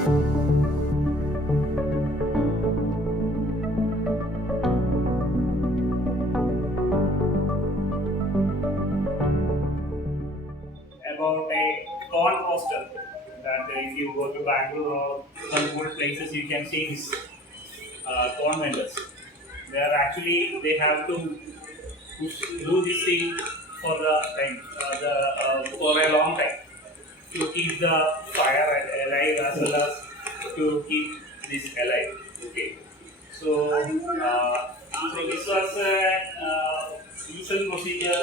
About a corn poster that if you go to Bangalore or some good places, you can see these corn vendors. They have to do this thing for the time, for a long time to keep the fire alive as well as to keep this alive. Okay. So this was a usual procedure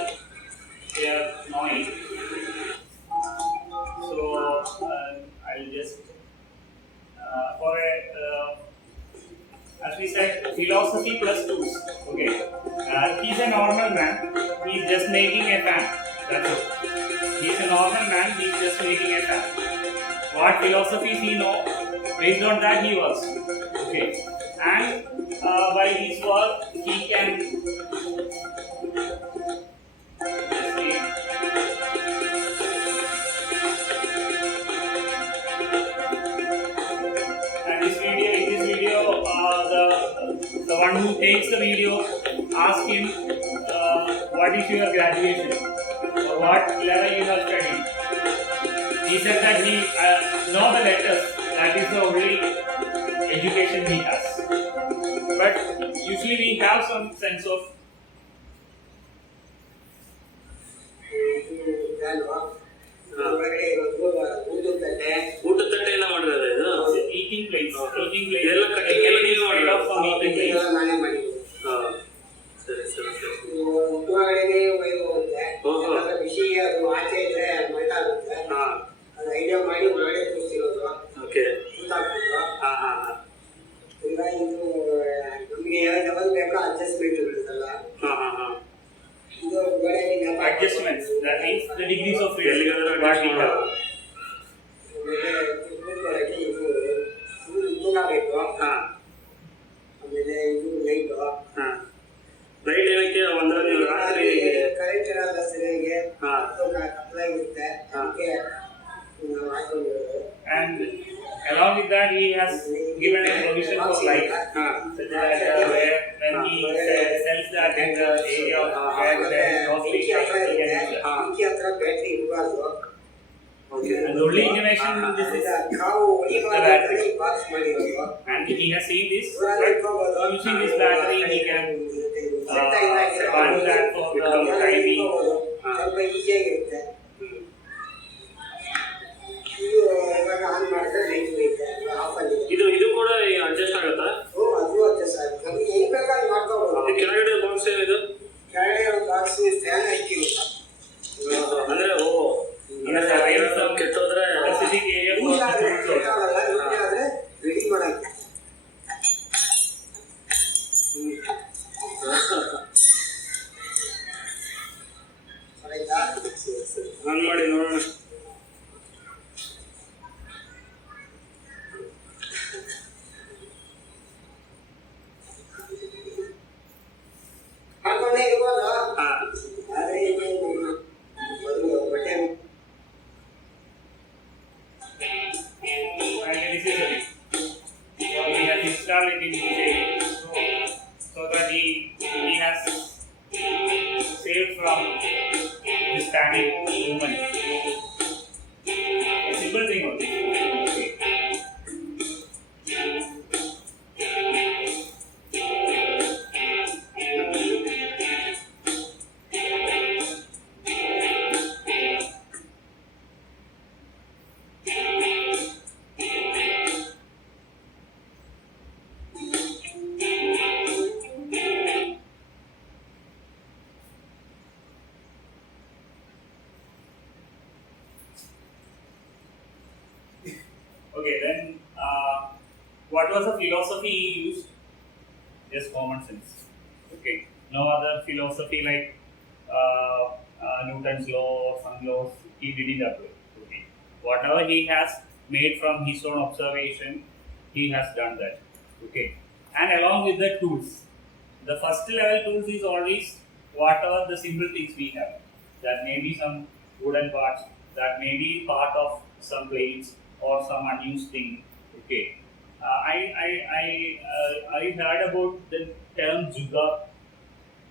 they are knowing. So I'll just for a as we said, philosophy plus tools. Okay, he's a normal man. He's just making a fan. That's it. He's a normal man. He's just making a fan. What philosophies he know, based on that he works. Okay, and by his work he can. The one who takes the video asks him what is your graduation or what level you have studied. He said that he know the letters, that is the only education he has. But usually we have some sense of eating plates. Adjustments, that means the degrees of freedom what we have. And along with that, he has given a provision for light, such that when he sells that in the area of where there is no street light, he can use that. And the only innovation in this is the battery. And he has seen this, but using this battery, he can run that for the time being. ಇದು ಕೂಡ adjust ಆಗುತ್ತಾ? ಅದು adjust ಆಗುತ್ತೆ. ನಮಗೆ ಏನು ಬೇಕಾದ್ರೂ ಮಾಡ್ಕೋಬಹುದು. ಕೆಳಗಡೆ ಬಾಕ್ಸ್ ಏನಿದು? ಕೆಳಗಡೆ ಬಾಕ್ಸ್ ಫ್ಯಾನ್ ಹಾಕಿಲ್ಲ. ಅಂದ್ರೆ ಕೆಟ್ಟೋದ್ರೆ ಸ್ಪೆಸಿಫಿಕ್ ಏರಿಯಾ ಆದ್ರೆ ರೆಡಿ ಮಾಡಕ್ಕೆ. ಆನ್ ಮಾಡಿ ನೋಡೋಣ. So that he has saved from this panic movement. A simple thing only. Okay, then what was the philosophy he used? Just common sense. Okay, no other philosophy like Newton's law or some laws he didn't apply. Okay, whatever he has made from his own observation, he has done that. Okay, and along with the tools, the first level tools is always whatever the simple things we have. That may be some wooden parts, that may be part of some plates or some unused thing. Okay. I heard about the term juga.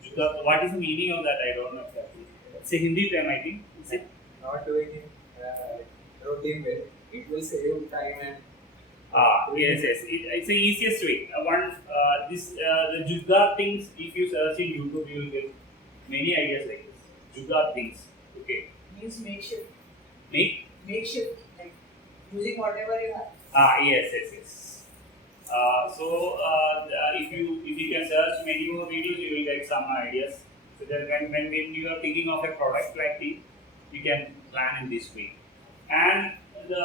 Juga. What is the meaning of that? I don't know exactly. It's a Hindi term, I think. Is it? Not doing it routine way. It will save time and Yes, yes. It's the easiest way. The Juga things. If you search in YouTube, you will get many ideas like this. Juga things. Okay. Means makeshift. Makeshift. Like using whatever you have. Yes, yes, yes. If you can search many more videos, you will get some ideas. So that when you are thinking of a product like this, you can plan in this way. And the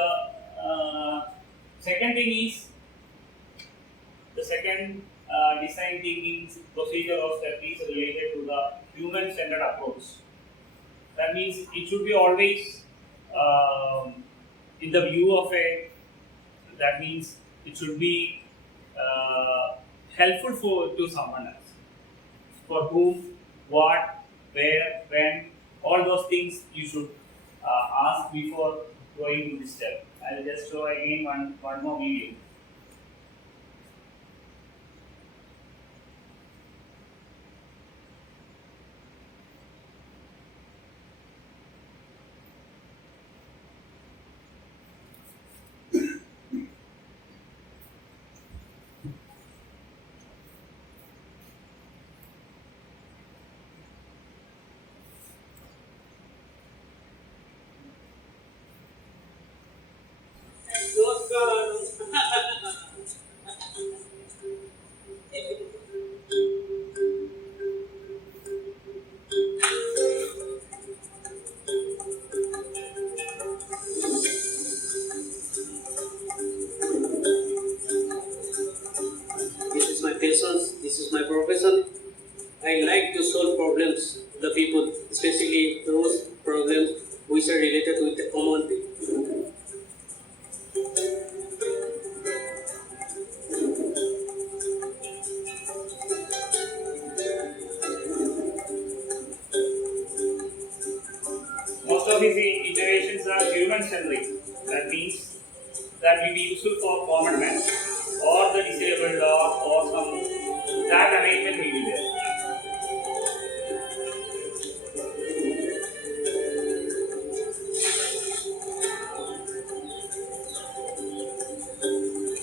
second thing is the second design thinking procedure or step is related to the human-centered approach. That means it should be always in the view of a. That means it should be helpful to someone else. For whom, what, where, when, all those things you should ask before going to this step. I'll just show again one more video. This is my passion, this is my profession. I like to solve problems, the people, especially those problems which are related with the common people. Most of his iterations are human-centric. That means that will be useful for common man or the disabled or some. That arrangement will be there.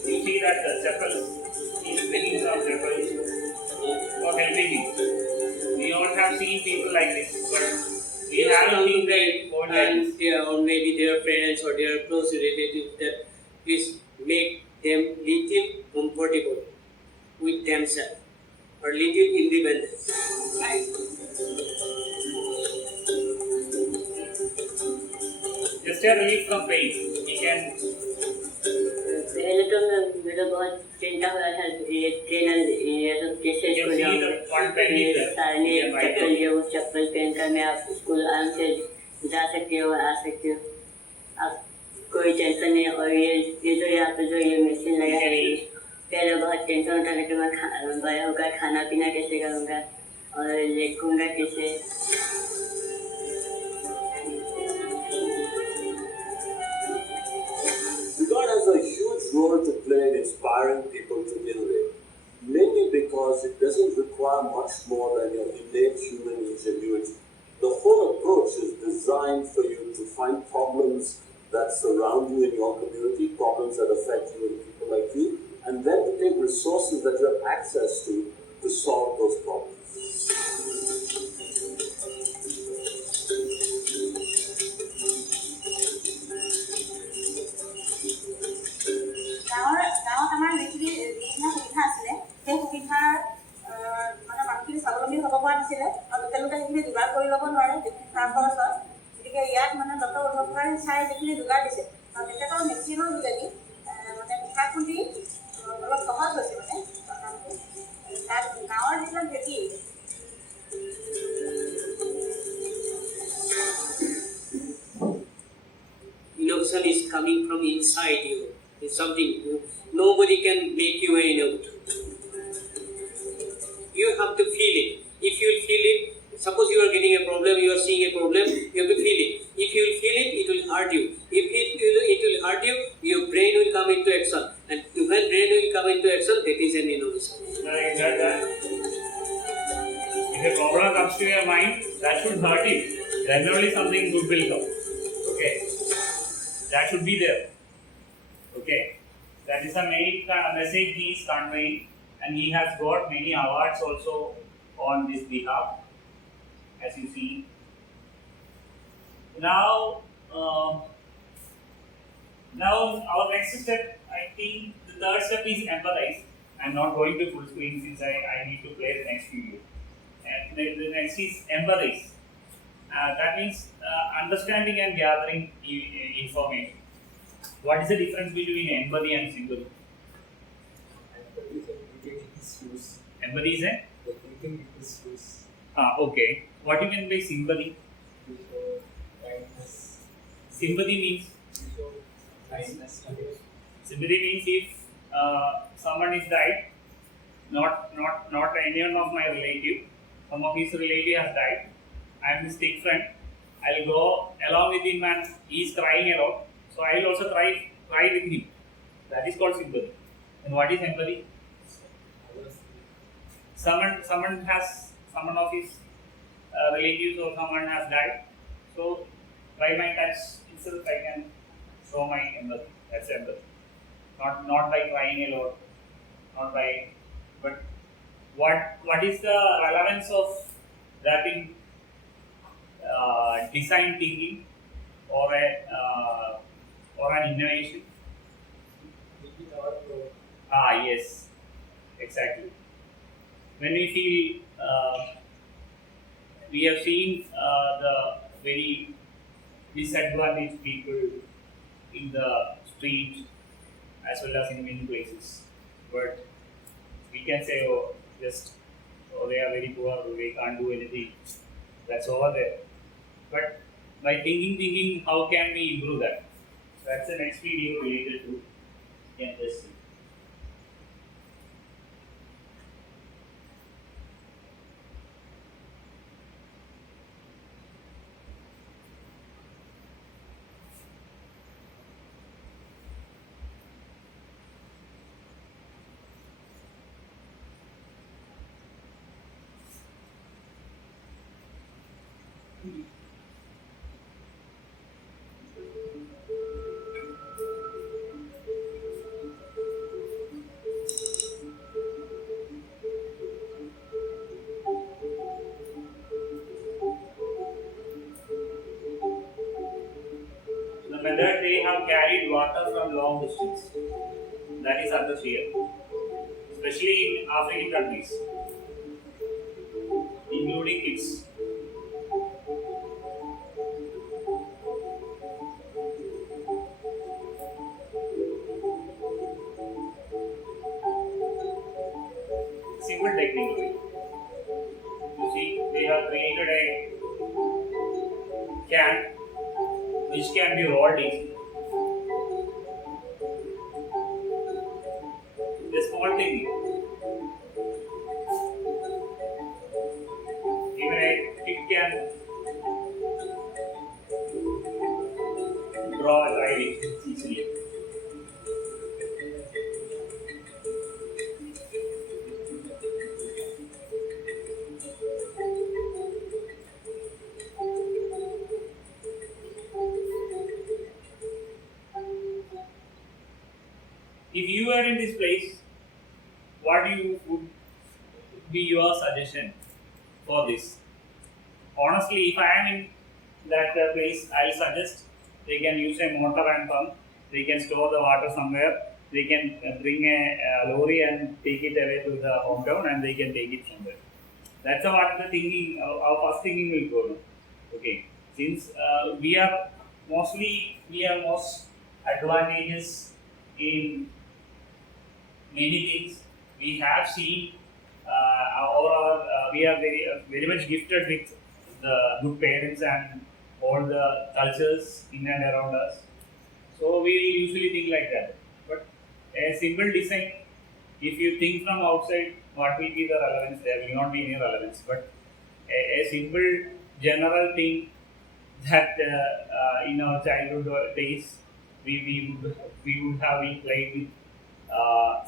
You see that the chapel is bringing some chapel for helping him. We all have seen people like this, but we haven't seen them more like this. Or maybe their friends or their close relatives that is make them little comfortable with themselves or little independent. Just a relief from pain. He can. पहले तो मेरा बहुत चिंता हुआ था ये train ये सब कैसे You school see the one penny there. सारे ने Yeah, right चप्पल there. लिए वो चप्पल पहनकर मैं आप स्कूल आराम से जा सकती हूँ आ सकती हूँ अब कोई टेंशन नहीं और ये जो यहाँ पे जो ये मशीन लगा है पहले बहुत टेंशन होता था कि मैं बड़ा होकर खाना पीना कैसे करूँगा और लिखूँगा कैसे God has a huge role to play in inspiring people to innovate, mainly because it doesn't require much more than your innate human ingenuity. The whole approach is designed for you to find problems that surround you in your community, problems that affect you and people like you, and then to take resources that you have access to solve those problems. গাঁৱত আমাৰ যিখিনি সুবিধা আছিলে সেই সুবিধাৰ মানে মানুহখিনি স্বাৱলম্বী হ'ব পৰা নাছিলে আৰু তেওঁলোকে সেইখিনি যোগাৰ কৰি ল'ব নোৱাৰে যিখিনি খা খৰচ হয় গতিকে ইয়াত মানে ডক্টৰ উদ্ধৱ চাই যিখিনি যোগাৰ দিছে আৰু তেখেতৰ মেচিনৰ যোগেদি মানে পিঠা খুন্দি অলপ সহজ হৈছে মানে কামটো তাত গাঁৱৰ যিবিলাক ভেটি Innovation is coming from inside you. It's something nobody can make you an innovator. You have to feel it. If you feel it, suppose you are getting a problem, you are seeing a problem, you have to feel it. If you feel it, it will hurt you. If it will hurt you, your brain will come into action. And citizen innovation. If a problem comes to your mind, that should hurt you. Then only something good will come. Okay, that should be there. Okay, that is a main message he is conveying, and he has got many awards also on this behalf, as you see. Now, now our next step, I think the third step is empathize. I'm not going to full screen since I need to play the next video. And the next is empathize. That means understanding and gathering information. What is the difference between empathy and sympathy? Empathy is thinking in his shoes. Empathy is a? The thinking in his shoes. Okay. What do you mean by sympathy? To show kindness. Sympathy means? To show kindness. Sympathy means if someone is died, not anyone of my relative, some of his relative has died. I am his thick friend. I'll go along with him and he is crying a lot. So I will also cry with him. That is called sympathy. And what is empathy? Someone of his relatives or someone has died. So by my touch itself I can show my empathy. That's empathy. Not by crying a lot. But what is the relevance of that in design thinking or an innovation? Yes, exactly. When we feel we have seen the very disadvantaged people in the street as well as in many places, but we can say, they are very poor, they can't do anything. That's over there. But by thinking, how can we improve that? That's the next video related to this. The method, they have carried water from long distance. That is under here, especially in African countries, including kids. Simple technique. You see, they have created a can which can be rolled easily. A small thing. Even a kid can draw a line easily. If you are in this place, what would be your suggestion for this? Honestly, if I am in that place, I will suggest they can use a motor and pump. They can store the water somewhere. They can bring a lorry and take it away to the hometown, and they can take it from there. That's what the thinking. Our first thinking will go. Okay, since we are most advantages in many things. We have seen we are very much gifted with the good parents and all the cultures in and around us. So we usually think like that. But a simple design, if you think from outside, what will be the relevance? There will not be any relevance. But a simple general thing that in our childhood days we would have been played with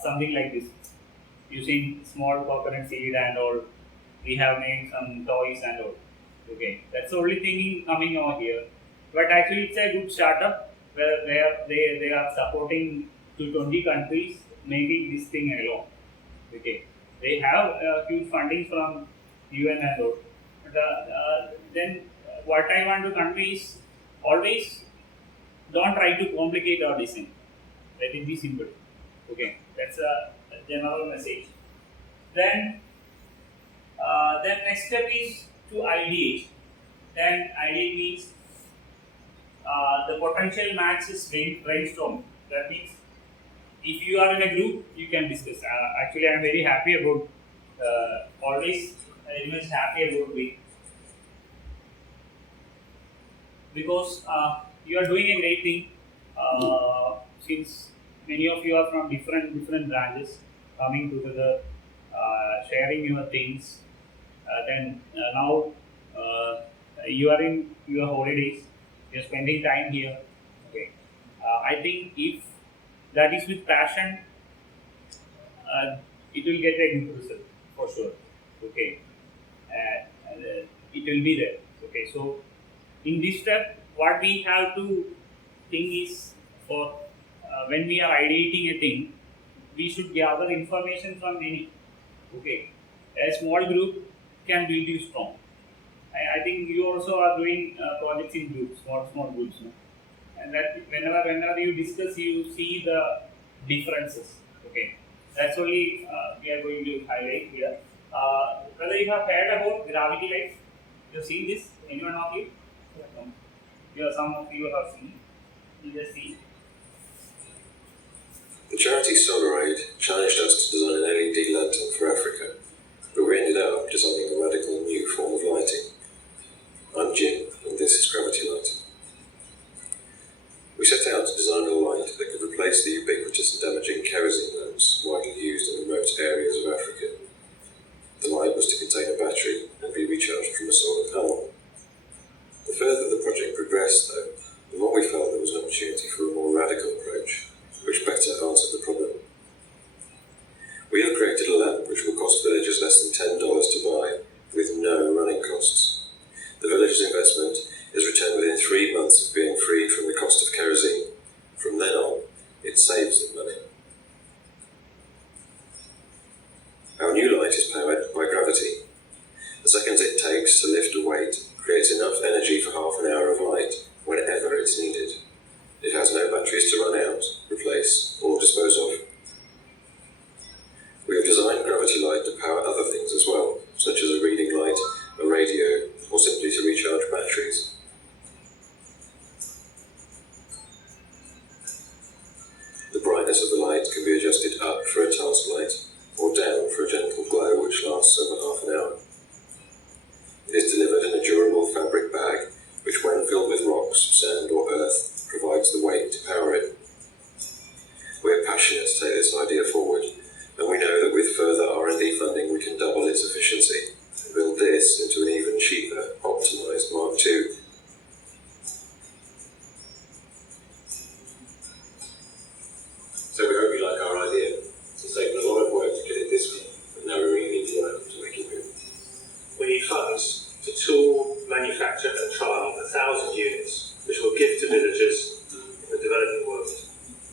something like this. using small coconut seed and all. We have made some toys and all. Okay, that's the only thing coming over here. But actually, it's a good startup where they are supporting to 20 countries making this thing alone. Okay, they have huge funding from UN and all. But, then what I want to convey is always don't try to complicate our design. Let it be simple. Okay, that's a general message. Then next step is to ideate. Then ideate means the potential match is brainstorm. That means if you are in a group, you can discuss. Actually, I am very happy about always very much happy about it because you are doing a great thing. Since many of you are from different branches, coming together, sharing your things. Then now you are in your holidays. You are spending time here. Okay, I think if that is with passion, it will get a good result for sure. Okay, it will be there. Okay, so in this step, what we have to think is for when we are ideating a thing, we should gather information from many. Okay, a small group can build you strong. I think you also are doing projects in groups, small groups, no? And that whenever you discuss, you see the differences. Okay, that's only we are going to highlight here. Whether you have heard about gravity lights, you have seen this? Anyone of you? Yeah, some of you have seen. You just see. The charity Solar Aid challenged us to design an LED lantern for Africa, but we ended up designing a radical new form of lighting. I'm Jim, and this is Gravity Light. We set out to design a light that could replace the ubiquitous and damaging kerosene lamps widely used in remote areas of Africa. The light was to contain a battery and be recharged from a solar panel. The further the project progressed, though, the more we felt there was an opportunity for a more radical approach, which better answered the problem. We have created a lamp which will cost villagers less than $10 to buy, with no running costs. The village's investment is returned within 3 months of being freed from the cost of kerosene. From then on, it saves them money. Our new light is powered by gravity. The seconds it takes to lift a weight creates enough energy for half an hour of light whenever it's needed. It has no batteries to run out, replace, or dispose of. We have designed gravity light to power other things as well, such as a reading light, a radio, or simply to recharge batteries. The brightness of the light can be adjusted up for a task light, or down for a gentle glow which lasts over half an hour. It is delivered in a durable fabric bag, which when filled with rocks, sand or earth, provides the weight to power it. We are passionate to take this idea forward, and we know that with further R&D funding we can double its efficiency and build this into an even cheaper, optimised Mark II. So we hope you like our idea. It's taken a lot of work to get it this far, but now we really need your help to make it move. We need funds to tool, manufacture and trial 1,000 units, which we'll give to villagers in the developing world.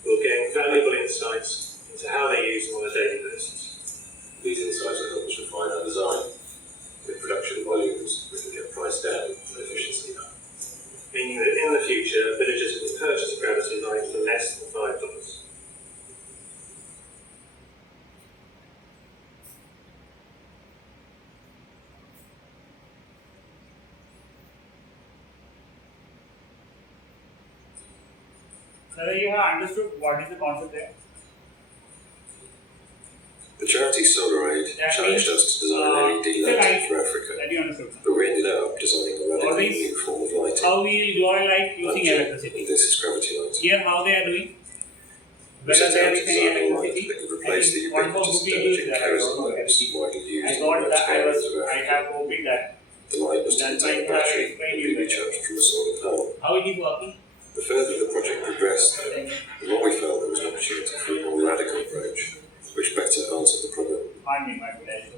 We'll gain valuable insights into how they use them on a daily basis. These insights will help us refine our design. With production volumes, we can get price down and efficiency up. Meaning that in the future, villagers can purchase a gravity light for less than $5. Whether you have understood what is the concept there? The charity Solar Aid challenged us to design an LED lantern for Africa, That you understood. but we ended up designing a radical Always new form of lighting. How we deploy light I'm using Jim, electricity. and this is Gravity Light. Here how they are doing. We Whether set there out is to any design a light electricity. that could replace the One more ubiquitous would be damaging used that I kerosene don't know. lamps widely used I in thought remote that areas of I Africa. have copied that. The light was to That's contain a why I battery explained and you be that. recharged from a solar panel. How it is working? The further the project progressed, the more we felt there was an opportunity for a more radical approach, which better answered the problem. Meby, right?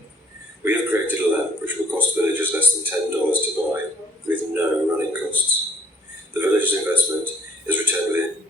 We have created a lamp which will cost villagers less than $10 to buy, with no running costs. The village's investment is returned within.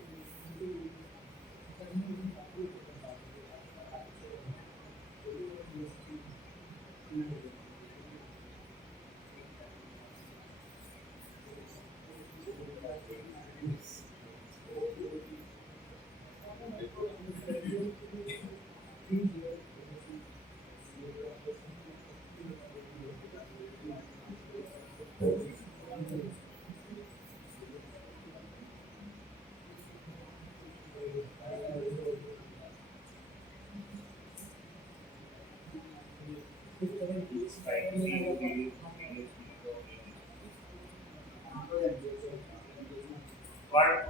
But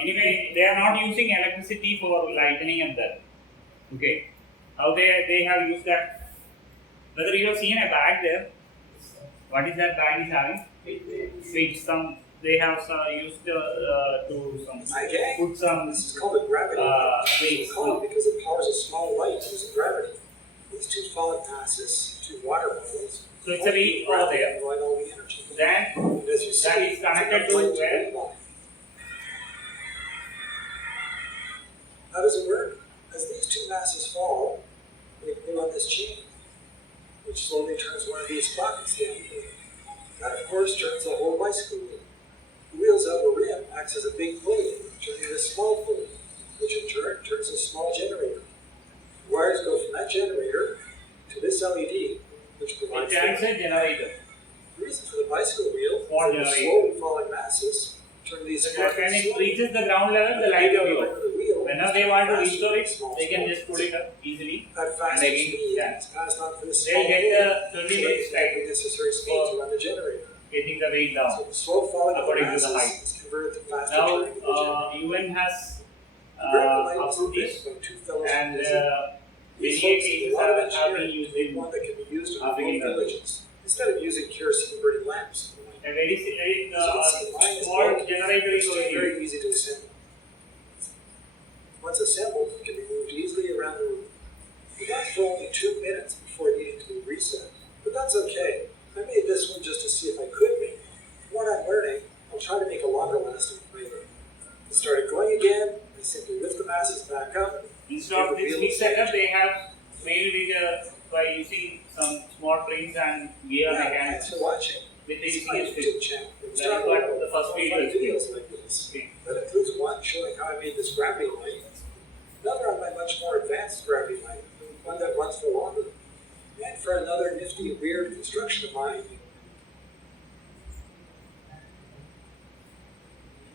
anyway, they are not using electricity for lightening and that. Okay. How they have used that? Whether you have seen a bag there? What is that bag is having? Which some they have used to some put some. This is called a gravity. Weights. It's called because it powers a small light using gravity. These two solid masses, two water bubbles. So it's a weight over there. Provide all the energy. Then And as you see, that is connected it's to a light where? weight line. How does it work? As these two masses fall, they pull on this chain, which slowly turns one of these sprockets down here. That, of course, turns the whole bicycle wheel. The wheel's outer rim acts as a big pulley, turning this small pulley, which in turn turns a small generator. The wires go from that generator to this LED, which provides It turns a generator. the reason for the bicycle wheel Small is that the generator. slowly falling masses turn these So sprockets when it slowly. reaches the ground level, the light will go. Over the wheel, Whenever they want to faster restore it, small they can sprocket. just pull it up easily. At faster and again, speed, yeah. it's passed on to the They'll small get wheel the 20 to minutes make the time necessary speed to run the generator. getting the weight down. So the slow falling of the According to the masses height. is converted to faster Now, turning of the generator. UN has The vertical light was approved invented this, by two fellows from and Brazil. many These folks did cases a lot of have been engineering used to make in one that can be used in African remote villages instead of using kerosene burning lamps. a very As you can see, mine is small broken. generator is It's over here. very easy to assemble. Once assembled, it can be moved easily around the room. It lasts for only 2 minutes before needing to be reset, but that's okay. I made this one just to see if I could make it. From what I'm learning, I'll try to make a longer lasting flavor. I started going again, I simply lift the masses back up. Instead of this big setup, they have made it by using some small trains and gear Yeah, mechanics thanks for watching. with the This is using my a YouTube strip. channel. It's That is what the first video is. videos like this. Okay. That includes one showing how I made this gravity light, another on my much more advanced gravity light, one that runs for longer, and for another nifty, weird construction of mine.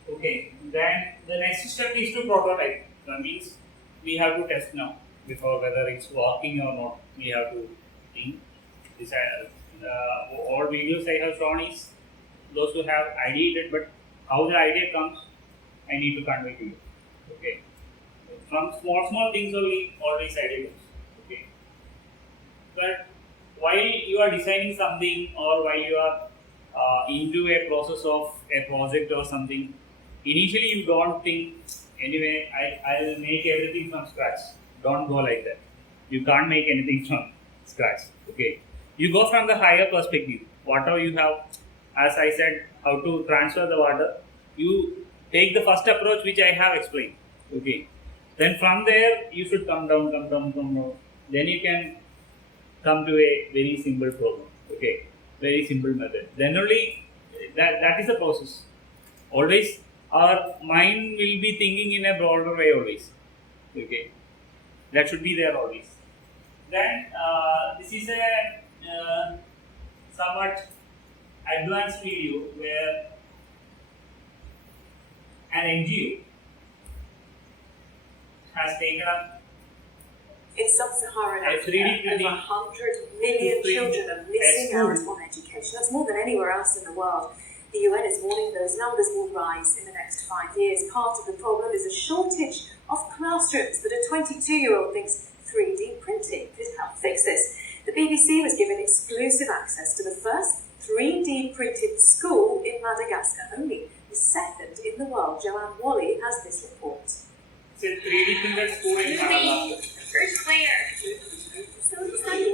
Okay, then the next step is to prototype. That means we have to test now before whether it's working or not. We have to think. Decide. All videos I have shown is those who have ideated, but how the idea comes, I need to convey to you. Okay. From small things only always idea comes. Okay. But while you are designing something or while you are into a process of a project or something, initially you don't think, anyway, I'll make everything from scratch. Don't go like that. You can't make anything from scratch. Okay. You go from the higher perspective. Whatever you have, as I said, how to transfer the water, you take the first approach which I have explained. Okay. Then from there you should come down. Then you can come to a very simple problem. Okay. Very simple method. Then only that is the process. Always our mind will be thinking in a broader way always. Okay. That should be there always. Then this is a somewhat advanced video where an NGO has taken up In sub-Saharan A Africa, 3D printing over 100 million to print children are missing a out school. on education. That's more than anywhere else in the world. The UN is warning those numbers will rise in the next 5 years. Part of the problem is a shortage of classrooms, but a 22-year-old thinks 3D printing could help fix this. The BBC was given exclusive access to the first 3D printed school in Madagascar, only the second in the world. Joanne Wally has this report. it's a 3D printed school in Madagascar. First player. So excited.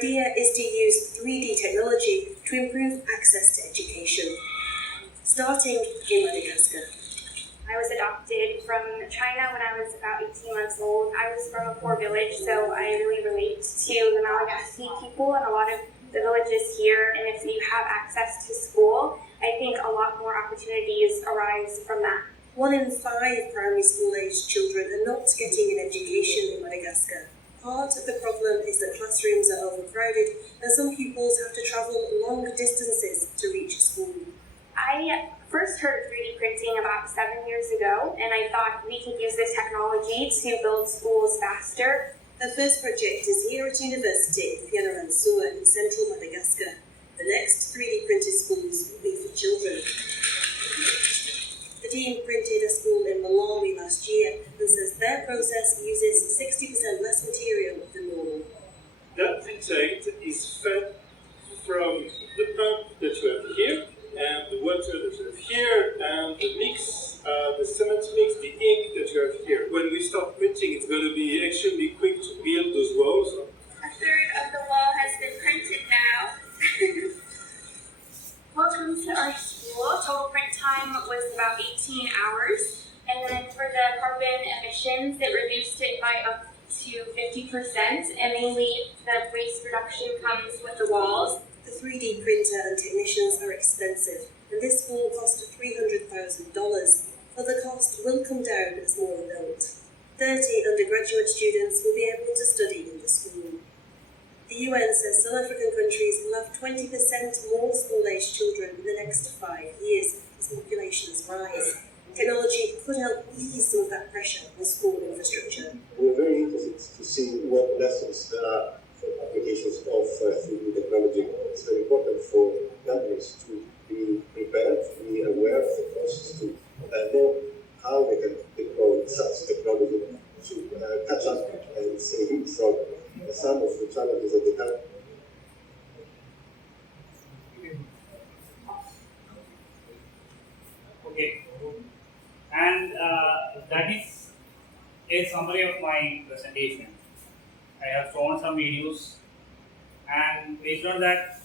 idea is to use 3D technology to improve access to education, starting in Madagascar. I was adopted from China when I was about 18 months old. I was from a poor village, so I really relate to the Malagasy people and a lot of the villages here. And if you have access to school, I think a lot more opportunities arise from that. 1 in 5 primary school-aged children are not getting an education in Madagascar. Part of the problem is that classrooms are overcrowded and some pupils have to travel long distances to reach school. I first heard of 3D printing about 7 years ago, and I thought we could use this technology to build schools faster. The first project is here at University of Fianarantsoa in central Madagascar. The next 3D printed schools will be for children. The team printed a school in Malawi last year and says their process uses 60% less material than normal. That printate is fed from the pump that you have here, and the water that you have here, and the mix, the cement mix, the ink that you have here. When we start printing, it's going to be extremely quick to build those walls. A third of the wall has been printed now. Welcome to our school. Total print time was about 18 hours. And then for the carbon emissions, it reduced it by up to 50%. And mainly the waste reduction comes with the walls. The 3D printer and technicians are expensive, and this will cost $300,000, but the cost will come down as more are built. 30 undergraduate students will be able to study in the school. The UN says South African countries will have 20% more school-aged children in the next 5 years as populations rise. Technology could help ease some of that pressure on school infrastructure. We're very interested to see what lessons there are for applications of 3D technology. It's very important for governments to be prepared, to be aware of the process, to know how they can deploy such technology to catch up and save from some of the challenges that they have. Okay, and that is a summary of my presentation. I have shown some videos, and based on that,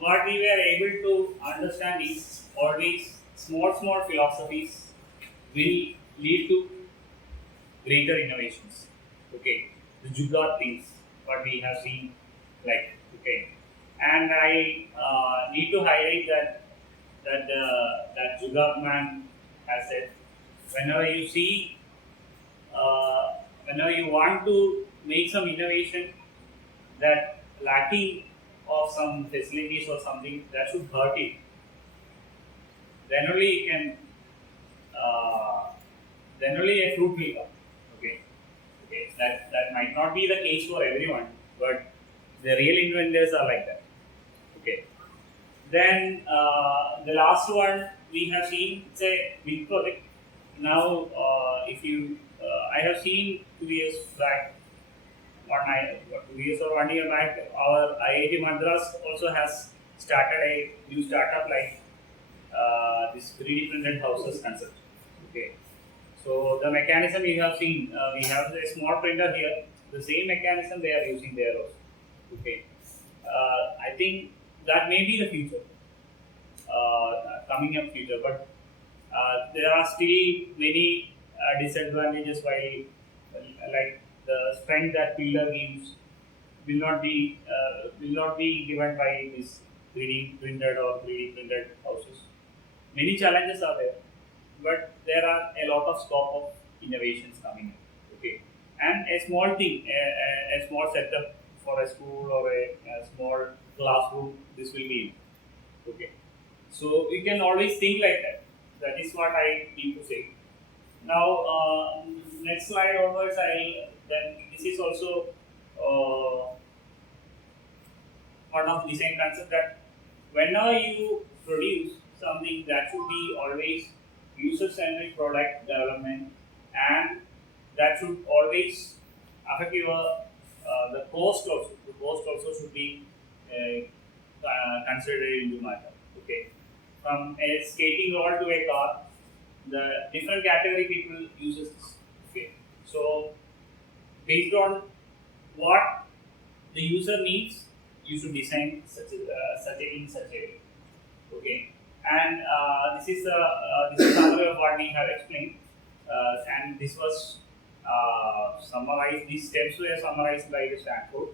what we were able to understand is all these small philosophies will lead to greater innovations. Okay, the Jugaad things, what we have seen, like, okay, and I need to highlight that Jugaad man has said, whenever you see, whenever you want to make some innovation that lacking of some facilities or something that should hurt it, then only you can, then only a fruit will come. Okay, that might not be the case for everyone, but the real inventors are like that. Okay. Then the last one we have seen, it's a big project. Now, if you, I have seen 2 years back, 2 years or 1 year back, our IIT Madras also has started a new startup like this 3D printed houses concept. Okay. So the mechanism you have seen, we have a small printer here. The same mechanism they are using there also. Okay. I think that may be the future, coming up future, but there are still many disadvantages while like the strength that pillar gives will not be given by this 3D printed or 3D printed houses. Many challenges are there, but there are a lot of scope of innovations coming in. Okay, and a small thing, a small setup for a school or a small classroom, this will be. Okay, so you can always think like that. That is what I need to say. Now, next slide onwards, then this is also one of the design concept that whenever you produce something, that should be always user-centric product development, and that should always affect your the cost also. The cost also should be considered into matter. Okay, from a skating rod to a car, the different category people uses this. Okay, so based on what the user needs, you should design such a way. Okay, and this is summary of what we have explained, and this was summarized. These steps were summarized by the Stanford,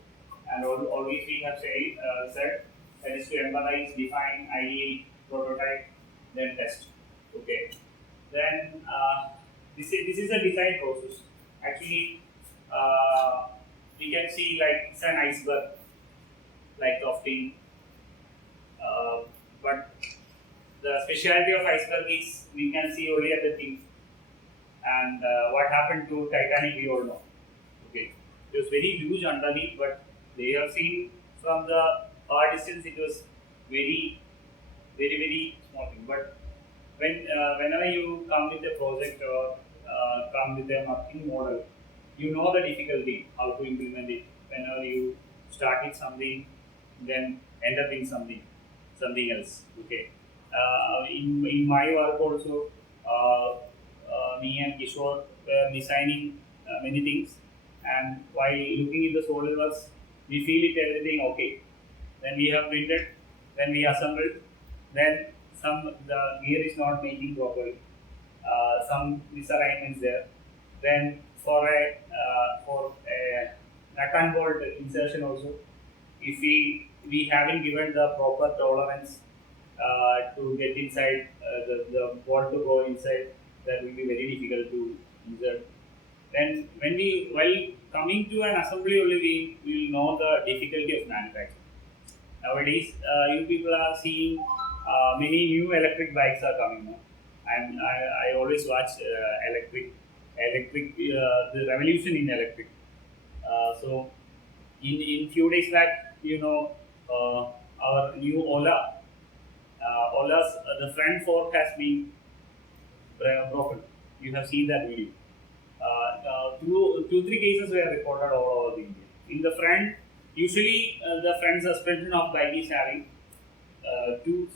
and always we have said that is to empathize, define, ideate, prototype, then test. Okay, then this is a design process. Actually, we can see like it's an iceberg, like of thing. But the specialty of iceberg is we can see only at the tip. And what happened to Titanic, we all know. Okay, it was very huge underneath, but they have seen from the far distance it was very small thing. But whenever you come with a project or come with a marketing model, you know the difficulty how to implement it. Whenever you start with something, then end up in something else. Okay. In my work also, me and Kishore were designing many things, and while looking in the SolidWorks, we feel it everything okay. Then we have printed, then we assembled, then the gear is not making properly. Some misalignments there. Then for a nut and bolt insertion also, if we haven't given the proper tolerance to get inside the bolt to go inside, that will be very difficult to insert. Then while coming to an assembly only, we will know the difficulty of manufacturing. Nowadays, you people are seeing many new electric bikes are coming now, and I always watch electric the revolution in electric. So in few days back, our new Ola's the front fork has been broken. You have seen that video. Three cases were reported all over the India. In the front, usually the front suspension of bike is having two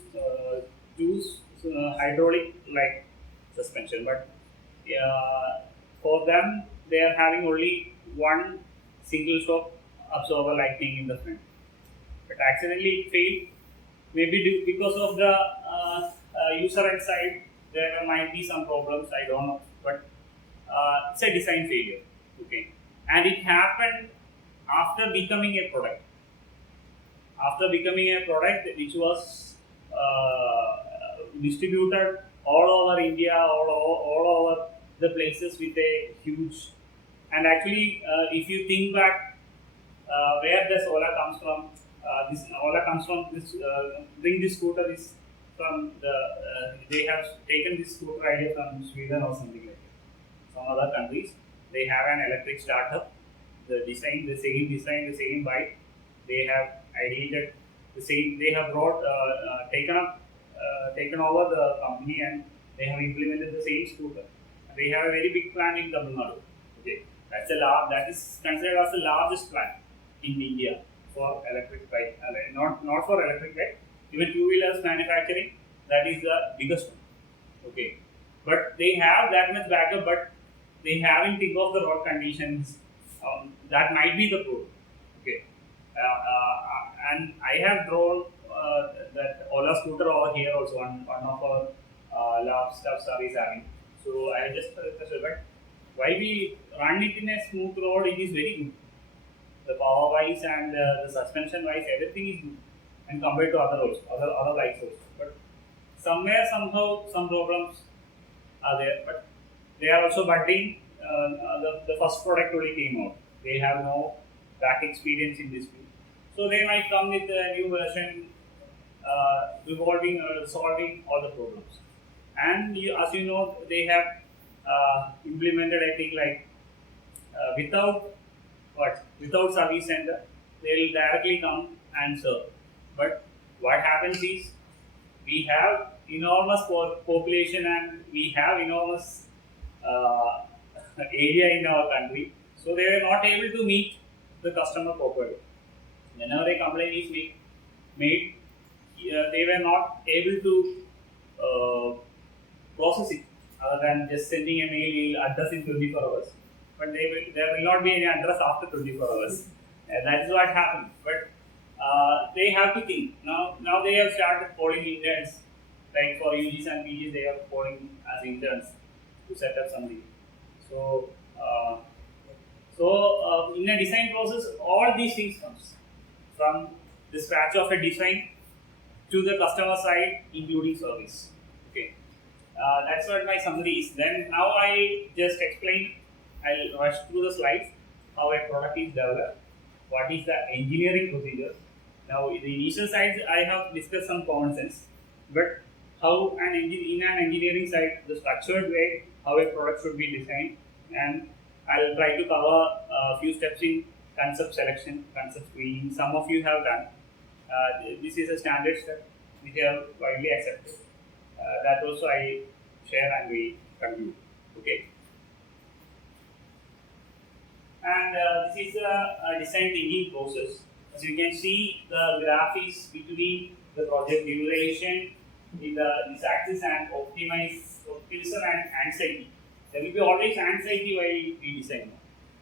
hydraulic like suspension, but for them they are having only one single shock absorber like thing in the front. But accidentally it failed. Maybe because of the user end side, there might be some problems. I don't know, but it's a design failure. Okay, and it happened after becoming a product. After becoming a product, which was distributed all over India, all over the places with a huge. And actually, if you think back, where this Ola comes from, this bring this scooter is from they have taken this scooter idea from Sweden or something like that. Some other countries, they have an electric startup, the same bike, they have ideated the same, they have taken over the company and they have implemented the same scooter. They have a very big plant in Tamil Nadu. Okay, that is considered as the largest plant in India for electric bike. Not for electric bike, even two-wheelers manufacturing. That is the biggest one. Okay, but they have that much backup, but they haven't think of the road conditions. That might be the problem. Okay, and I have drawn that Ola scooter over here also. One of our lab staffs is having. So I just suggested, but while we run it in a smooth road, it is very good. The power wise and the suspension wise, everything is good, and compared to other bikes also. But somewhere somehow some problems are there. But they are also budding. The first product only came out. They have no back experience in this field, so they might come with a new version, solving all the problems. And as you know, they have implemented, I think, like without service center, they will directly come and serve. But what happens is, we have enormous population and we have enormous area in our country, so they were not able to meet the customer properly. Whenever a complaint is made, they were not able to process it, other than just sending a mail, we'll address in 24 hours. But there will not be any address after 24 hours. That is what happened. But they have to think. Now they have started calling interns. Like for UGs and PGs, they are calling as interns to set up something. So, in a design process, all these things comes from the scratch of a design to the customer side, including service. Okay, that's what my summary is. Then now I just explain. I'll rush through the slides how a product is developed, what is the engineering procedure. Now, in the initial sides, I have discussed some common sense, but how in an engineering side, the structured way how a product should be designed, and I'll try to cover a few steps in concept selection, concept screening. Some of you have done. This is a standard step which are widely accepted. That also I share and we conclude. Okay. And this is a design thinking process. As you can see, the graph is between the project duration in this axis and optimism and anxiety. There will be always anxiety while we design.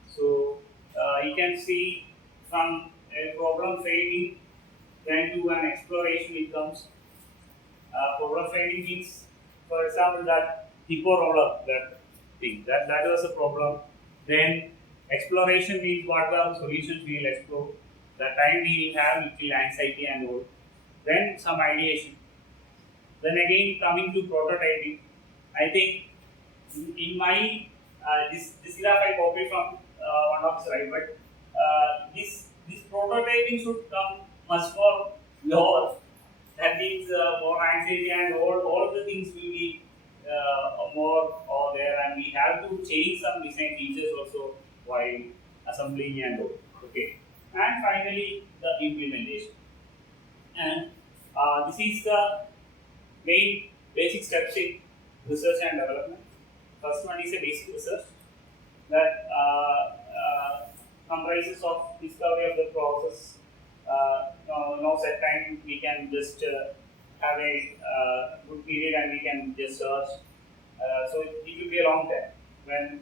So you can see from a problem failing then to an exploration it comes. Problem failing means, for example, that Hippo roller, that thing, that was a problem. Then exploration means what are the solutions we will explore. The time we will have little anxiety and all. Then some ideation. Then again coming to prototyping, I think in my this graph I copied from one of the slide, but this prototyping should come much more lower. That means more anxiety and all the things will be more over there, and we have to change some design features also while assembling and all. Okay, and finally the implementation. And this is the main basic steps in research and development. First one is a basic research that comprises of discovery of the process. No set time, we can just have a good period and we can just search. So it will be a long time. When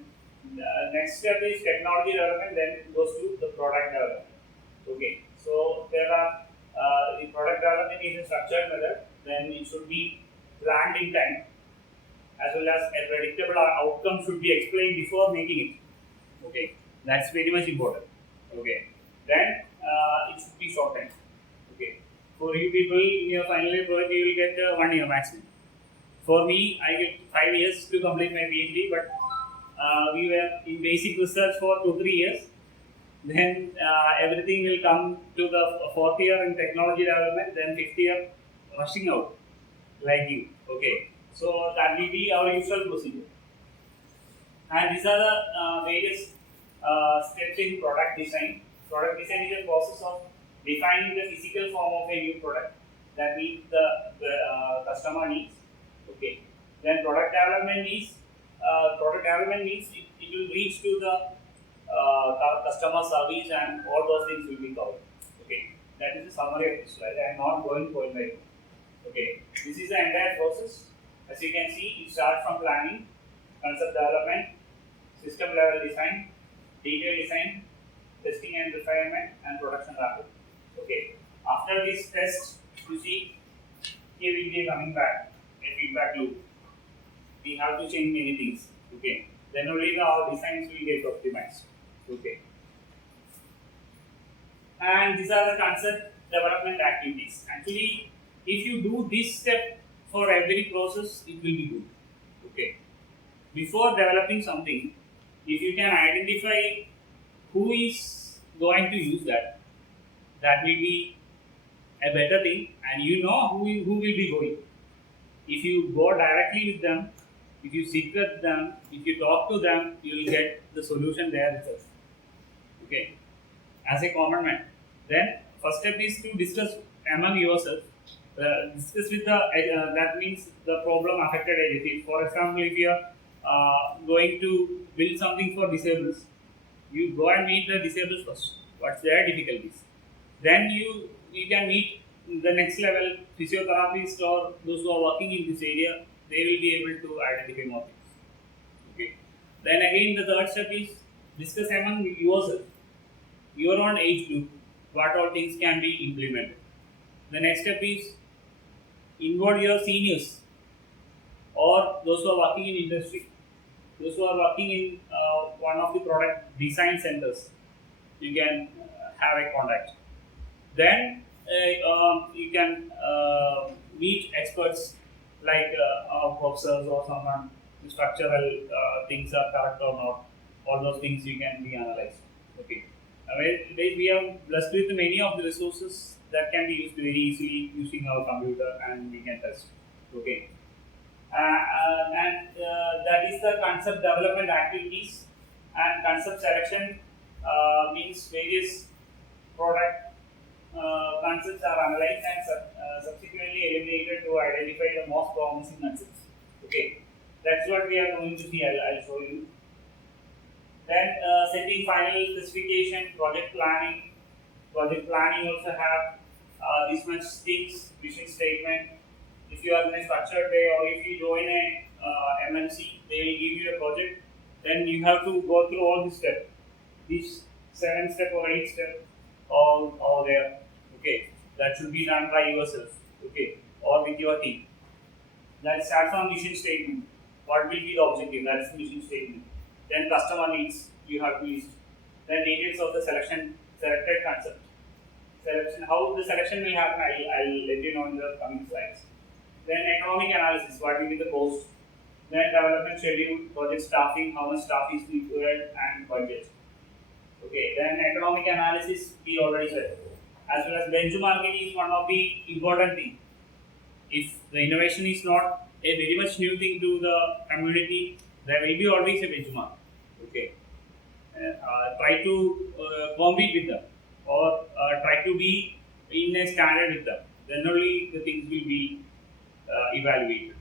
the next step is technology development, then it goes to the product development. Okay, so there are the product development is a structured method. Then it should be planned in time, as well as a predictable outcome should be explained before making it. Okay, that's very much important. Okay, then it should be shortened. Okay, for you people in your final year project, you will get 1 year maximum. For me, I get 5 years to complete my PhD, but we were in basic research for 2-3 years. Then everything will come to the 4th year in technology development, then 5th year rushing out, like you. Okay, so that will be our usual procedure. And these are the various steps in product design. Product design is a process of defining the physical form of a new product that meets the customer needs. Okay. Then product development means it will reach to the customer service and all those things will be covered. Okay. That is the summary of this slide. I am not going point by point. Okay. This is the entire process. As you can see, it starts from planning, concept development, system level design, detail design, testing and refinement, and production ramp. Okay. After this test, you see, here will be coming back a feedback loop. We have to change many things. Okay. Then only our designs will get optimized. Okay. And these are the concept development activities. Actually, if you do this step for every process, it will be good. Okay. Before developing something, if you can identify who is going to use that, that will be a better thing, and you know who will be going. If you go directly with them, if you sit with them, if you talk to them, you will get the solution there itself. Okay, as a common man. Then first step is to discuss among yourself. Discuss with the that means the problem affected agency. For example, if you are going to build something for disabled, you go and meet the disabled first. What's their difficulties? Then you can meet the next level physiotherapists or those who are working in this area. They will be able to identify more things. Okay. Then again, the third step is discuss among yourself. your own age group, what all things can be implemented. The next step is involve your seniors or those who are working in industry, those who are working in one of the product design centers. You can have a contact. Then you can meet experts like professors or someone. The structural things are correct or not. All those things you can be analyzed. Okay. We are blessed with many of the resources that can be used very easily using our computer, and we can test. Okay. And that is the concept development activities, and concept selection means various product concepts are analyzed and subsequently eliminated to identify the most promising concepts. Okay, that's what we are going to see. I'll show you. Then setting final specification, project planning. Project planning also have this much things, vision statement. If you are in a structured way, or if you join a MNC, they will give you a project. Then you have to go through all these steps. These 7 step or 8 step, all there. Okay, that should be done by yourself. Okay, or with your team. That starts from mission statement. What will be the objective? That is the mission statement. Then customer needs, you have to list. Then details of the selected concept. Selection, how the selection will happen, I'll let you know in the coming slides. Then economic analysis, what will be the cost. Then development schedule, project staffing, how much staff is required, and budget. Okay, then economic analysis, we already said. As well as benchmarking is one of the important things. If the innovation is not a very much new thing to the community, there will be always a benchmark. Okay, try to compete with them, or try to be in a standard with them. Then only the things will be evaluated.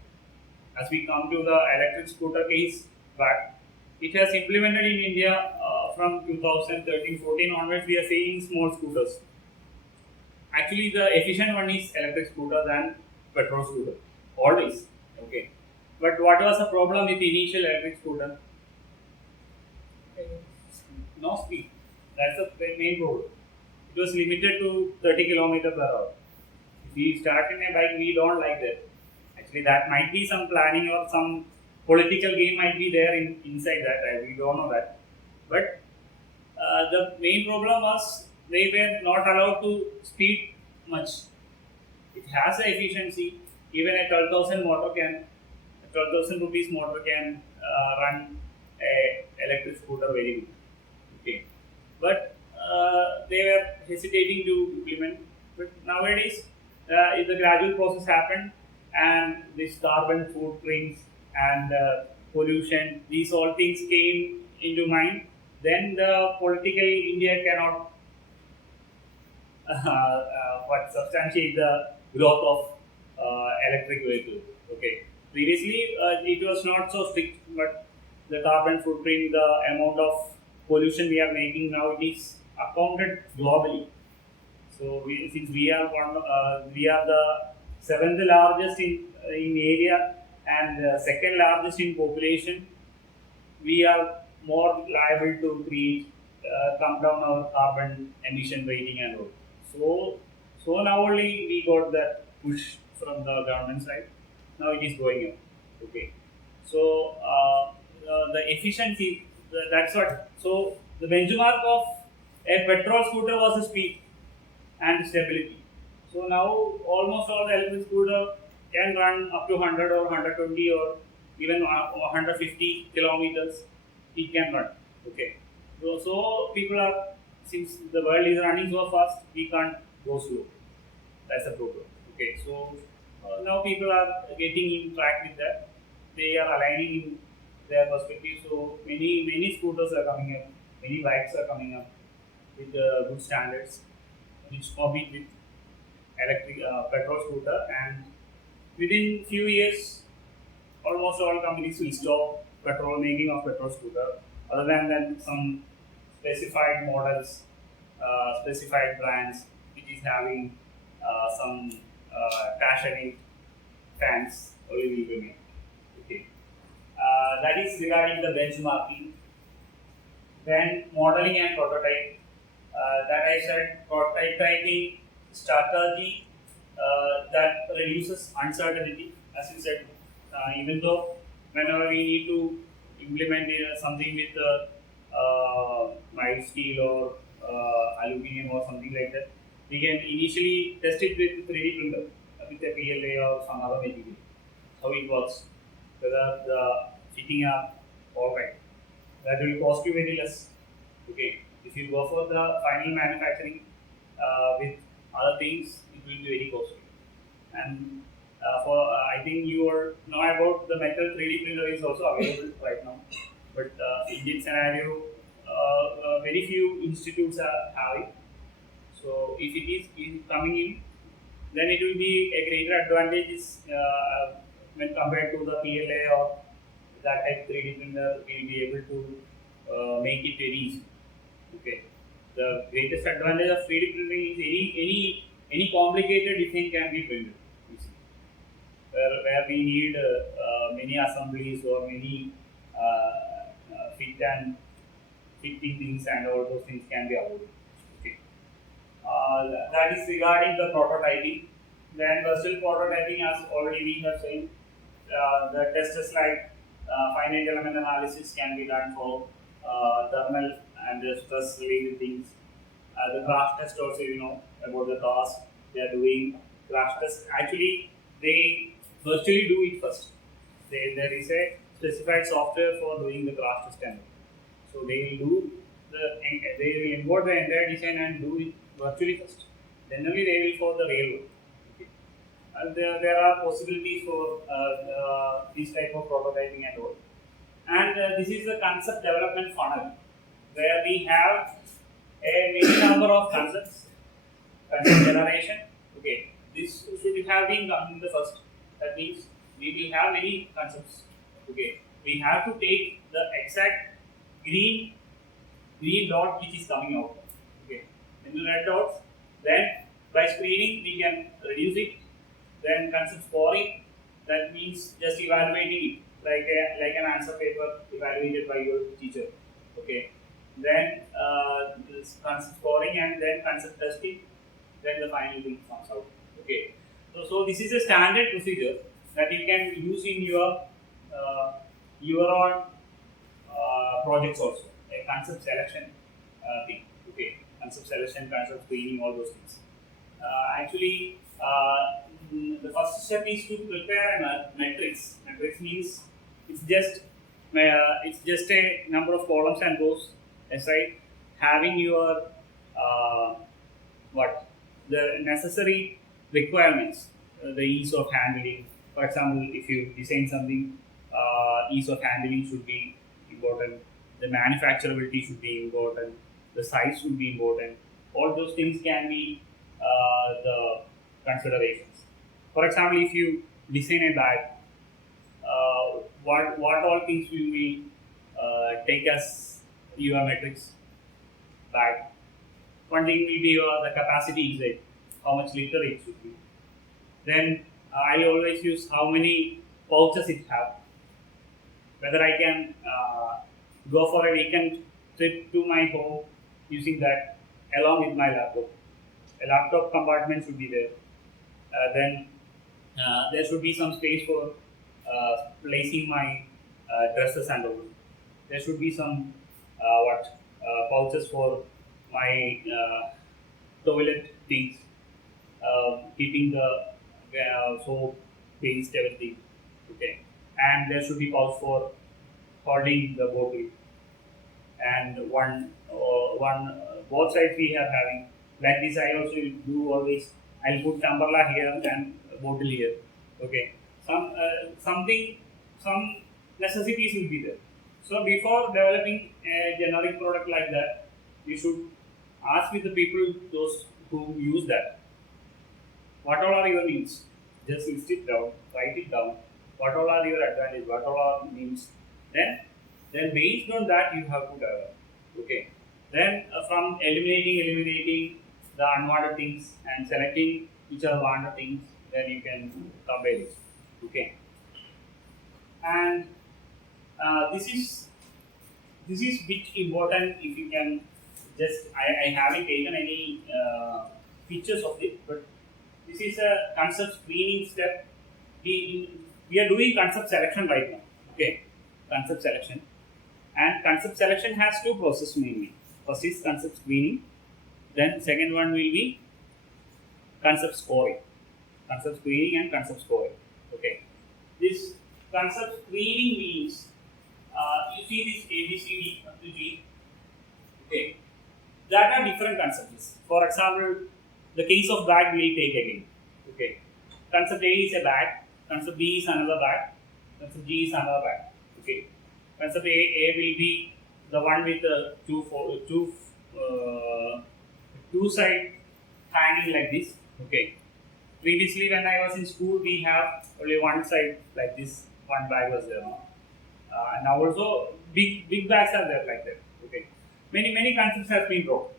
As we come to the electric scooter case, but it has implemented in India from 2013-14 onwards. We are seeing small scooters. Actually, the efficient one is electric scooter than petrol scooter. Always. Okay. But what was the problem with initial electric scooter? No speed. That's the main problem. It was limited to 30 km per hour. If we start in a bike, we don't like that. Actually, that might be some planning or some political game might be there inside that. We don't know that. But the main problem was they were not allowed to speed much. It has the efficiency. Even a 12,000 rupees motor can run a electric scooter very good. Okay, but they were hesitating to implement. But nowadays, if the gradual process happened, and this carbon footprints and pollution, these all things came into mind, then the political India cannot substantiate the growth of electric vehicles. Okay, previously it was not so strict, but the carbon footprint, the amount of pollution we are making now, it is accounted globally. So since we are the 7th largest in area and second largest in population, we are more liable to come down our carbon emission rating and all. So now only we got that push from the government side. Now it is going up. Okay. So the efficiency, that's what. So the benchmark of a petrol scooter was the speed and stability. So now almost all the electric scooter can run up to 100 or 120 or even 150 kilometers. It can run. Okay. So people are, since the world is running so fast, we can't go slow. That's a problem. Okay. So now people are getting in track with that. They are aligning in their perspective. So many scooters are coming up. Many bikes are coming up with good standards, which compete with electric petrol scooter, and within few years almost all companies will stop making of petrol scooter, other than some specified models, specified brands which is having some passionate fans only will be made. Okay, that is regarding the benchmarking. Then modeling and prototype. that I said prototyping strategy that reduces uncertainty, as you said. Even though whenever we need to implement something with mild steel or aluminum or something like that, we can initially test it with 3D printer, with a PLA or some other material, how it works, whether the fitting are all right. That will cost you very less. Okay, if you go for the final manufacturing with other things, it will be very costly. And I think you are know about the metal 3D printer is also available right now. But Indian scenario, very few institutes are having. So if it is coming in, then it will be a greater advantage when compared to the PLA or that type 3D printer. We will be able to make it very easy. Okay. The greatest advantage of 3D printing is any complicated design can be printed. You see. Where we need many assemblies or many fitting things and all those things can be avoided. Okay. That is regarding the prototyping. Then virtual prototyping, as already we have said, the tests like finite element analysis can be done for thermal and the stress related things. The crash test also, you know about the task they are doing. Crash test actually they virtually do it first. There is a specified software for doing the crash test and so they will import the entire design and do it virtually first. Then only they will for the real work. Okay. And there are possibilities for this type of prototyping and all. And this is the concept development funnel where we have a many number of concepts, concept generation. Okay, this should have been done in the first. That means we will have many concepts. Okay, we have to take the exact green dot which is coming out. Okay, in the red dots. Then by screening we can reduce it. Then concept scoring. That means just evaluating it like an answer paper evaluated by your teacher. Okay. Then this concept scoring and then concept testing. Then the final thing comes out. Okay. So this is a standard procedure that you can use in your own projects also. A concept selection thing. Okay. Concept selection, concept screening, all those things. Actually, the first step is to prepare a matrix. Matrix means it's just a number of columns and rows. That's right. Having your the necessary requirements, the ease of handling. For example, if you design something, ease of handling should be important. The manufacturability should be important. The size should be important. All those things can be the considerations. For example, if you design a bag, what all things will we take as your metrics bag? One thing will be the capacity inside, how much liter it should be. Then I always use how many pouches it have. Whether I can go for a weekend trip to my home using that along with my laptop. A laptop compartment should be there. Then there should be some space for placing my dresses and all. There should be some pouches for my toilet things, keeping the soap, paste, everything. Okay, and there should be pouch for holding the bottle. And one both sides we are having. Like this, I also do always. I'll put umbrella here and bottle here. Okay, some necessities will be there. So before developing a generic product like that, you should ask with the people those who use that. What all are your needs? Just list it down, write it down. What all are your advantages? What all are needs? Then based on that you have to develop. Okay. Then from eliminating the unwanted things and selecting which are wanted things, then you can compare it. Okay. And this is bit important if you can just I haven't taken any pictures of it, but this is a concept screening step. We are doing concept selection right now. Okay, concept selection, and concept selection has two processes mainly. First is concept screening, then second one will be concept scoring. Concept screening and concept scoring. Okay, this concept screening means you see this A, B, C, D up to G. Okay, that are different concepts. For example, the case of bag we will take again. Okay, concept A is a bag, concept B is another bag, concept G is another bag. Okay, concept A will be the one with the two side hanging like this. Okay, previously when I was in school we have only one side like this, one bag was there. Now also big bags are there like that. Okay, many concepts have been brought.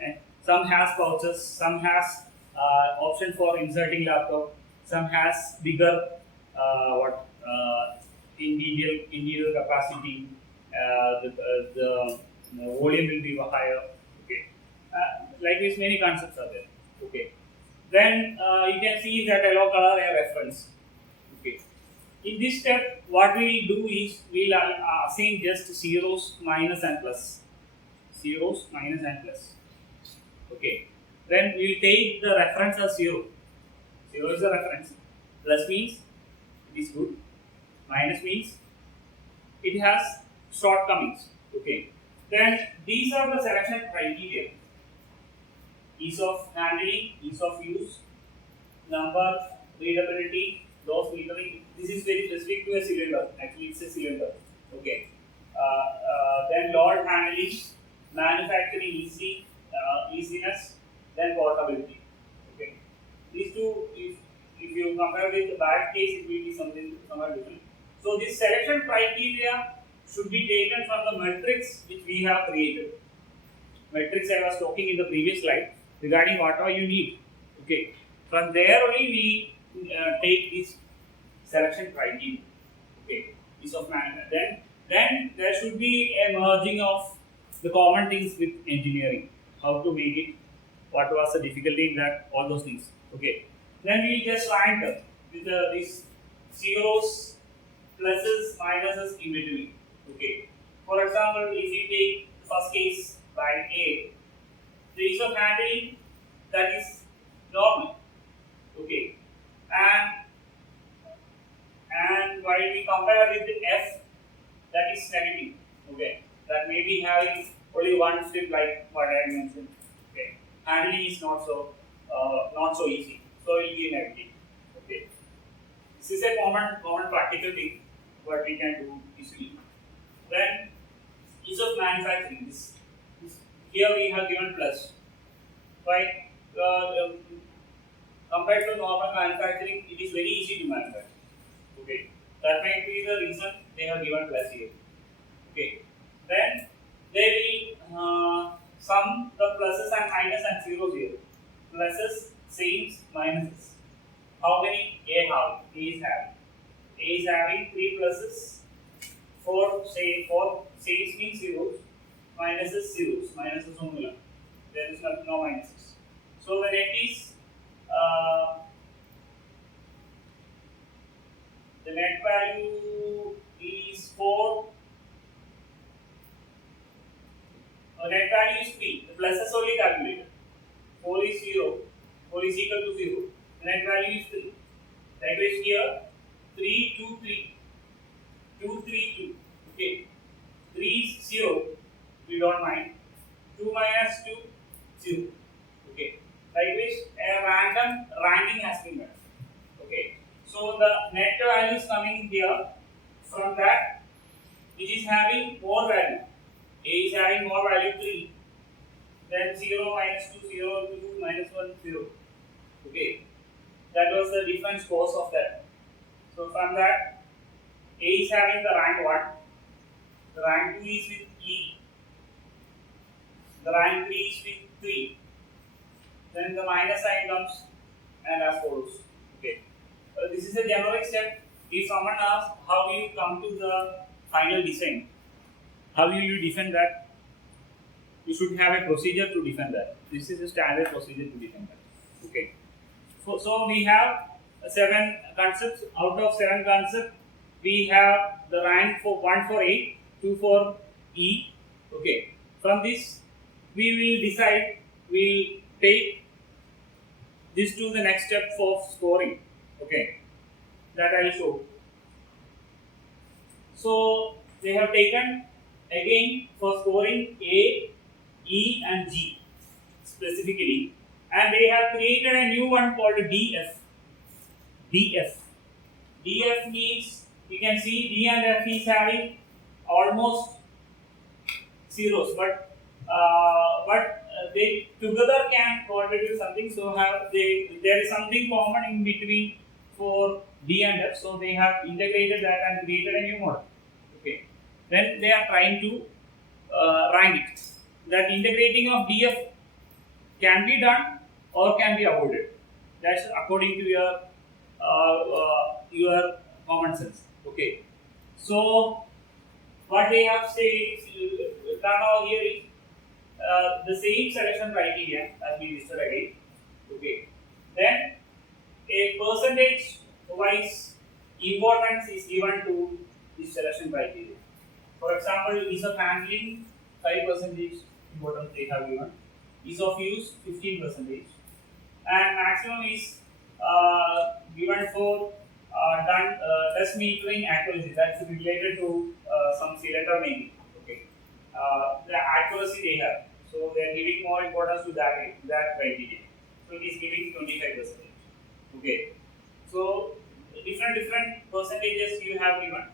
And some has pouches, some has option for inserting laptop, some has bigger interior capacity. The volume will be higher. Okay, like this many concepts are there. Okay, then you can see that yellow color a reference. Okay, in this step what we will do is we will assign just zeros, minus and plus. Zeros, minus and plus. Okay, then we will take the reference as 0. 0 is the reference. Plus means it is good. Minus means it has shortcomings. Okay, then these are the selection criteria: ease of handling, ease of use, number, readability, loss metering. This is very specific to a cylinder. Actually, it's a cylinder. Okay, then load handling, manufacturing easiness, then portability. Okay, these two, if you compare with the bad case, it will be something somewhat different. So this selection criteria should be taken from the metrics which we have created. Metrics I was talking in the previous slide regarding whatever you need. Okay, from there only we take this selection criteria. Okay, piece of management. Then there should be a merging of the common things with engineering. How to make it, what was the difficulty in that, all those things. Okay, then we just rank with these zeros, pluses, minuses in between. Okay, for example, if we take the first case by A, the ease of handling, that is normal. Okay, and while we compare with the F, that is negative. Okay, that may be having only one strip like what I mentioned. Okay, handling is not so easy, so it will be negative. Okay, this is a common practical thing what we can do easily. Then ease of manufacturing. Here we have given plus. Why? Compared to normal manufacturing, it is very easy to manufacture. Okay, that might be the reason they have given plus here. Okay, then they will sum the pluses and minus and zeros here. Pluses, same, minuses. How many A have? A is having. A is having 3 pluses, 4 sames means zeros, minuses zeros, minuses only. There is no minuses. So the net is the net value is 4. Net value is 3. The pluses only calculated. 4 is 0. 4 is equal to 0. The net value is 3. Likewise here, 3, 2, 3. 2, 3, 2. Okay. 3 is 0. We don't mind. 2 minus 2, 0. Okay. Likewise, a random ranking has been done. Okay. So the net value is coming here. From that, which is having more value. A is having more value 3. Then 0 minus 2, 0, 2 minus 1, 0. Okay. That was the different scores of that. So from that, A is having the rank 1. The rank 2 is with E. The rank 3 is with 3. Then the minus sign comes and as follows. Okay. This is a generic step. If someone asks how you come to the final design, how will you define that? you should have a procedure to defend that. This is a standard procedure to defend that. Okay. So we have 7 concepts. Out of 7 concepts, we have the rank for 1 for A, 2 for E. Okay. From this, we will decide. We will take this to the next step for scoring. Okay. That I will show. So they have taken again for scoring A, E, and G specifically, and they have created a new one called DF. DF. DF means you can see D and F is having almost zeros, but they together can contribute something. So there is something common in between for D and F. So they have integrated that and created a new model. Okay. Then they are trying to rank it. That integrating of DF can be done or can be avoided. That's according to your common sense. Okay. So what they have done over here is the same selection criteria as we listed again. Okay. Then a percentage wise importance is given to this selection criteria. For example, ease of handling 5% importance they have given, ease of use 15%, and maximum is given for test metering accuracy. That's related to some cylinder making. Okay, the accuracy they have, so they are giving more importance to that criteria. So it is giving 25%. Okay, so different percentages you have given,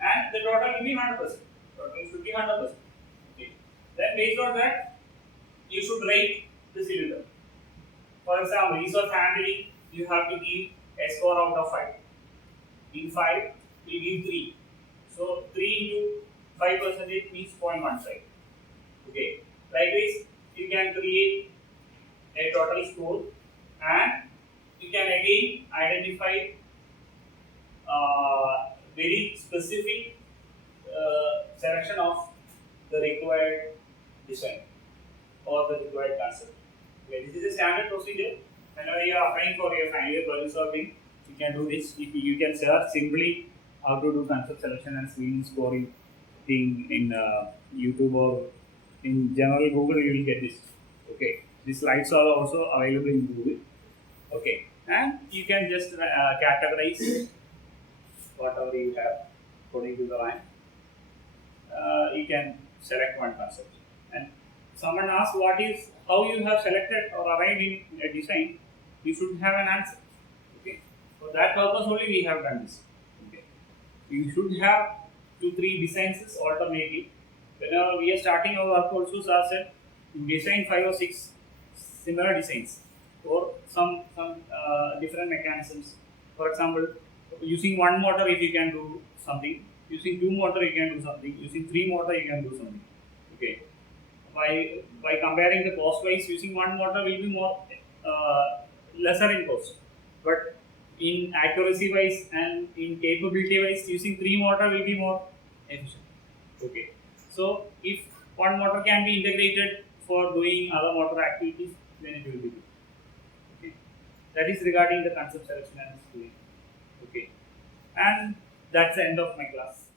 and the total will be 100%. Total should be 100%. Okay. Then based on that, you should rate the cylinder. For example, ease of handling, you have to give a score out of 5. In 5, you give 3. So 3 into 5% means 0.15. Okay. Like this, you can create a total score, and you can again identify very specific selection of the required design or the required concept. Okay, this is a standard procedure. Whenever you are applying for your final year problem solving, you can do this. If you can search simply how to do concept selection and screening scoring thing in YouTube or in general Google, you will get this. Okay, these slides are also available in Google. Okay, and you can just categorize whatever you have according to the line. You can select one concept. And someone asks how you have selected or arrived in a design, you should have an answer. Okay. For that purpose only we have done this. Okay. You should have 2-3 designs alternative. Whenever we are starting our work also, sir said, design 5 or 6 similar designs or some different mechanisms. For example, using 1 motor if you can do something, using 2 motor you can do something, using 3 motor you can do something. Okay. By comparing the cost wise, using 1 motor will be more lesser in cost, but in accuracy wise and in capability wise, using 3 motor will be more efficient. Okay. So if 1 motor can be integrated for doing other motor activities, then it will be good. Okay. That is regarding the concept selection and screening. Okay. And that's the end of my class.